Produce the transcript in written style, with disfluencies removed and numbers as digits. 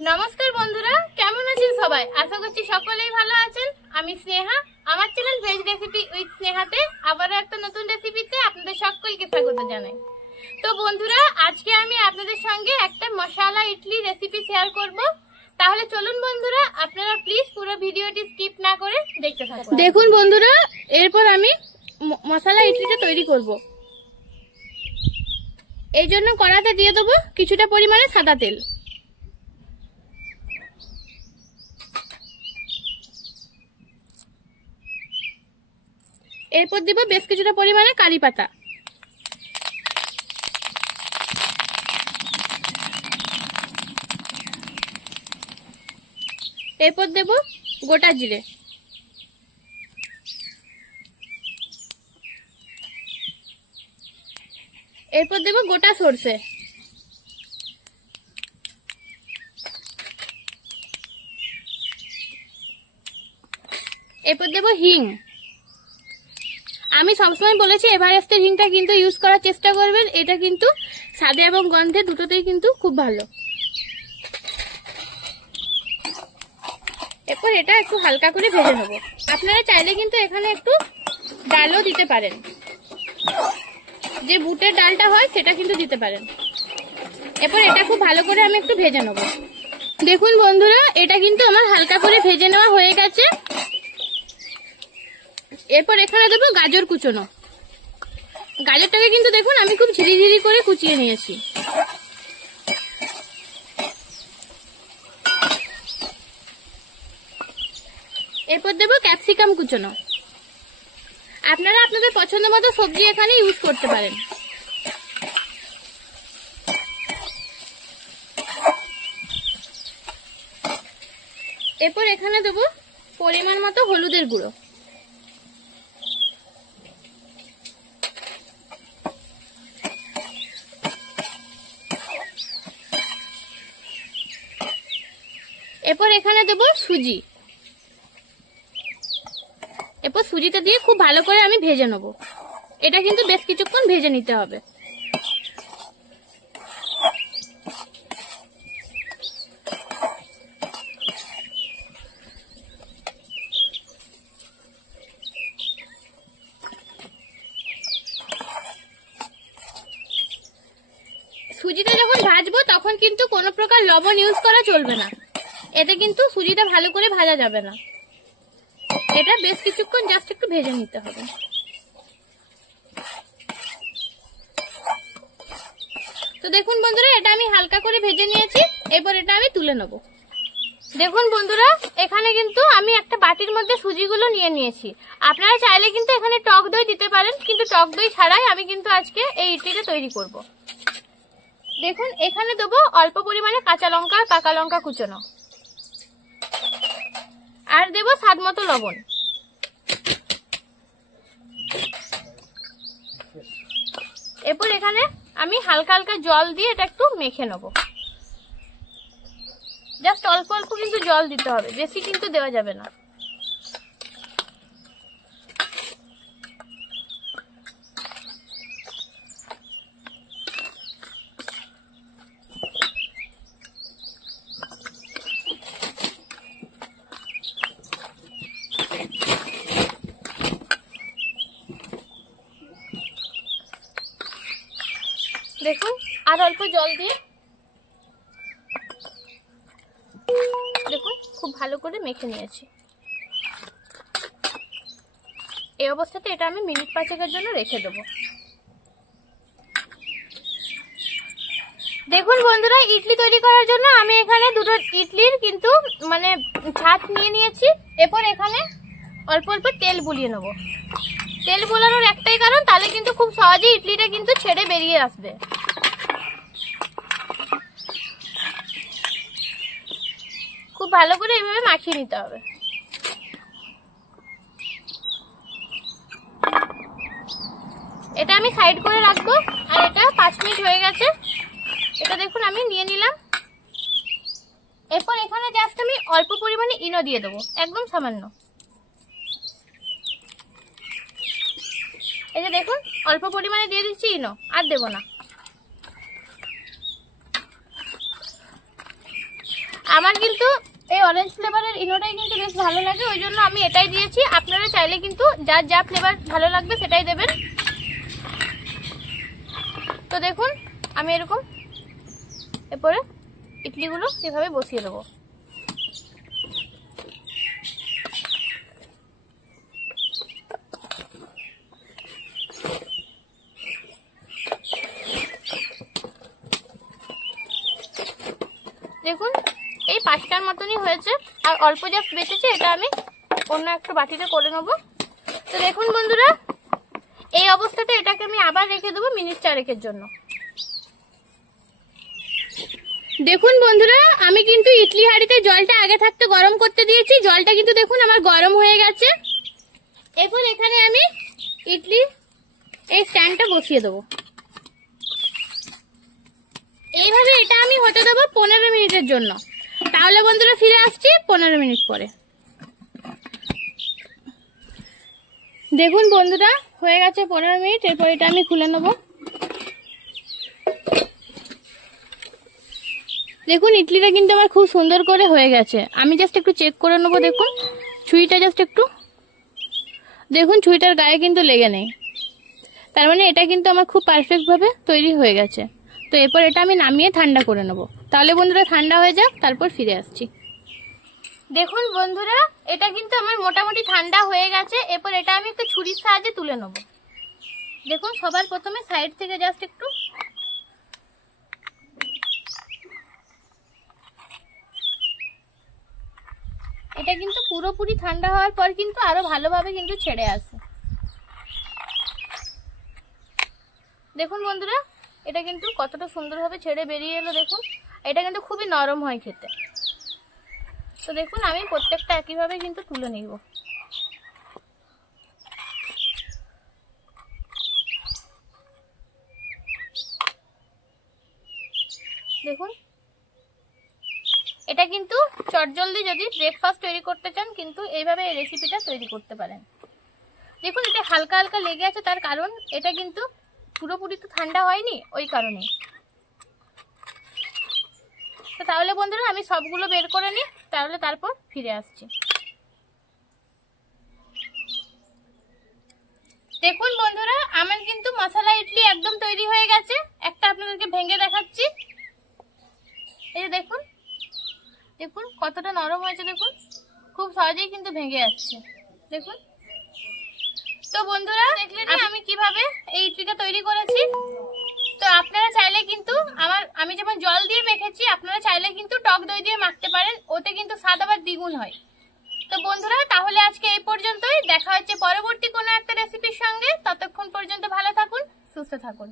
নমস্কার বন্ধুরা, কেমন আছেন সবাই? আশা করছি সকলেই ভালো আছেন। আমি স্নেহা, আমার চ্যানেল ভেজ রেসিপি উইথ স্নেহাতে আবারও একটা নতুন রেসিপিতে আপনাদের সকলকে স্বাগত জানাই। তো বন্ধুরা, আজকে আমি আপনাদের সঙ্গে একটা মশলা ইডলি রেসিপি শেয়ার করব। তাহলে চলুন বন্ধুরা, আপনারা প্লিজ পুরো ভিডিওটি স্কিপ না করে দেখতে থাকুন। দেখুন বন্ধুরা, এরপর আমি মশলা ইডলিটা তৈরি করব। এই জন্য কড়াতে দিয়ে দেবো কিছুটা পরিমাণে সাদা তেল। এরপর দিব বেশ কিছুটা পরিমাণে কারি পাতা। এরপর দেব গোটা জিরে। এরপর দেব গোটা সরষে। এরপর দেব হিং। আমি সবসময় বলেছি এভারেস্টের হিংটা কিন্তু ইউজ করার চেষ্টা করবেন, এটা কিন্তু স্বাদে এবং গন্ধে দুটোতেই কিন্তু খুব ভালো। এরপর এটা একটু হালকা করে ভেজে নেব। আপনারা চাইলে কিন্তু এখানে একটু ডালও দিতে পারেন, যে বুটের ডালটা হয় সেটা কিন্তু দিতে পারেন। এরপর এটা খুব ভালো করে আমি একটু ভেজে নেব। দেখুন বন্ধুরা, এটা কিন্তু আমার হালকা করে ভেজে নেওয়া হয়ে গেছে। এরপর এখানে দেবো গাজর কুচোনো। গাজরটাকে কিন্তু দেখুন আমি খুব ঝিরিঝিরি করে কুচিয়ে নিয়েছি। এরপর দেবো ক্যাপসিকাম কুচোনো। আপনারা আপনাদের পছন্দ মতো সবজি এখানে ইউজ করতে পারেন। এরপর এখানে দেবো পরিমাণ মতো হলুদের গুঁড়ো। এরপর এখানে দেব সুজি। এরপর সুজিটা দিয়ে খুব ভালো করে আমি ভেজে নেব। এটা কিন্তু বেশ কিছুক্ষণ ভেজে নিতে হবে। সুজিটা যখন ভাজবো তখন কিন্তু কোনো প্রকার লবণ ইউজ করা চলবে না, এতে কিন্তু সুজিটা ভালো করে ভাজা যাবে না। এটা বেশ কিছুক্ষণ জাস্ট একটু ভেজে নিতে হবে। তো দেখুন বন্ধুরা, এটা আমি হালকা করে ভেজে নিয়েছি। এরপর এটা আমি তুলে নেব। দেখুন বন্ধুরা, এখানে কিন্তু আমি একটা বাটির মধ্যে সুজিগুলো নিয়ে নিয়েছি। আপনারা চাইলে কিন্তু এখানে টক দই দিতে পারেন, কিন্তু টক দই ছাড়াই আমি কিন্তু আজকে এই ইডলিটা তৈরি করব। দেখুন এখানে দেবো অল্প পরিমাণে কাঁচা লঙ্কা আর পাকা লঙ্কা কুচোনো, আর দেব স্বাদ মতো লবণ। এরপর এখানে আমি হালকা হালকা জল দিয়ে এটা একটু মেখে নেব। জাস্ট অল্প অল্প কিন্তু জল দিতে হবে, বেশি কিন্তু দেওয়া যাবে না। দেখুন আর অল্প জল দিয়ে দেখুন খুব ভালো করে মেখে নিয়েছি। এই অবস্থাতে এটা আমি মিনিট 5-এর জন্য রেখে দেবো। দেখুন বন্ধুরা, ইডলি তৈরি করার জন্য আমি এখানে দুটো ইডলির কিন্তু মানে ছাঁচ নিয়ে নিয়েছি। এরপর এখানে অল্প অল্প তেল বুলিয়ে নেব। তেল বোলানোর একটাই কারণ, তাহলে কিন্তু খুব সহজে ইডলিটা কিন্তু ছেড়ে বেরিয়ে আসবে। খুব ভালো করে এইভাবে মাখিয়ে নিতে হবে। এটা আমি সাইড করে রাখবো। আর এটা 5 মিনিট হয়ে গেছে। এটা দেখুন আমি নিয়ে নিলাম। এরপর এখানে জাস্ট আমি অল্প পরিমাণে ইনো দিয়ে দেবো, একদম সামান্য। এই যে দেখুন অল্প পরিমাণে দিয়ে দিচ্ছি ইনো, আর দেব না। আমার কিন্তু এই অরেঞ্জ ফ্লেভারের ইনোটাই কিন্তু বেশ ভালো লাগে, ওই জন্য আমি এটাই দিয়েছি। আপনারা চাইলে কিন্তু যার যা ফ্লেভার ভালো লাগবে সেটাই দেবেন। তো দেখুন আমি এরকম এরপরে ইডলিগুলো এভাবে বসিয়ে দেবো। দেখুন এই 5টার মতনই হয়েছে, আর অল্প জাস্ট বেঁচেছে, এটা আমি অন্য একটা বাটিতে করে নেবো। তো দেখুন বন্ধুরা, এই অবস্থাতে এটাকে আমি আবার রেখে দেবো মিনিট 4 জন্য। দেখুন বন্ধুরা, আমি কিন্তু ইডলি হাঁড়িতে জলটা আগে থাকতে গরম করতে দিয়েছি। জলটা কিন্তু দেখুন আমার গরম হয়ে গেছে। এরপর এখানে আমি ইডলি এই স্ট্যান্ডটা বসিয়ে দেবো। এইভাবে এটা আমি হতে দেবো 15 মিনিটের জন্য। তাহলে বন্ধুরা ফিরে আসছি 15 মিনিট পরে। দেখুন বন্ধুরা হয়ে গেছে 15 মিনিট। এরপর এটা আমি খুলে নেব। দেখুন ইডলিটা কিন্তু আমার খুব সুন্দর করে হয়ে গেছে। আমি জাস্ট একটু চেক করে নেবো। দেখুন ছুরিটা জাস্ট একটু, দেখুন ছুরিটার গায়ে কিন্তু লেগে নেই, তার মানে এটা কিন্তু আমার খুব পারফেক্ট ভাবে তৈরি হয়ে গেছে। তো এরপর এটা আমি নামিয়ে ঠান্ডা করে নেব। তাহলে বন্ধুরা ঠান্ডা হয়ে যাক, তারপর ফিরে আসছি। দেখুন বন্ধুরা, এটা কিন্তু আমার মোটামুটি ঠান্ডা হয়ে গেছে। এরপর এটা আমি একটু ছুরির সাহায্যে তুলে নেব। দেখুন সবার প্রথমে সাইড থেকে জাস্ট একটু, এটা কিন্তু পুরোপুরি ঠান্ডা হওয়ার পর কিন্তু আরো ভালোভাবে কিন্তু ছেড়ে আসে। দেখুন বন্ধুরা, এটা কিন্তু কতটা সুন্দরভাবে ছেড়ে বেরিয়ে এলো। দেখুন এটা কিন্তু খুবই নরম হয় খেতে। তো দেখুন আমি প্রত্যেকটা একইভাবে কিন্তু তুলে নিব। দেখুন এটা কিন্তু চটজলদি যদি ব্রেকফাস্ট তৈরি করতে চান কিন্তু এইভাবে এই রেসিপিটা তৈরি করতে পারেন। দেখুন এটা হালকা হালকা লেগে আছে, তার কারণ এটা কিন্তু পুরোপুরি তো ঠান্ডা হয়নি, ওই কারণে। তো তাহলে বন্ধুরা আমি সবগুলো বের করে নিই, তাহলে তারপর ফিরে আসছি। দেখুন বন্ধুরা, আমার কিন্তু মশলা ইডলি একদম তৈরি হয়ে গেছে। একটা আপনাদেরকে ভেঙে দেখাচ্ছি। এই যে দেখুন, দেখুন কতটা নরম হয়েছে। দেখুন খুব সহজেই কিন্তু ভেঙে যাচ্ছে। দেখুন। তো বন্ধুরা দেখলেন আমি কিভাবে এই ইডলিটা তৈরি করেছি। তো আপনারা চাইলে কিন্তু আমি যেমন জল দিয়ে মেখেছি, আপনারা চাইলে কিন্তু টক দই দিয়ে মাখতে পারেন, ওতে কিন্তু স্বাদ আবার দ্বিগুণ হয়। তো বন্ধুরা তাহলে আজকে এই পর্যন্তই। দেখা হচ্ছে পরবর্তী কোনো একটা রেসিপির সঙ্গে। ততক্ষণ পর্যন্ত ভালো থাকুন, সুস্থ থাকুন।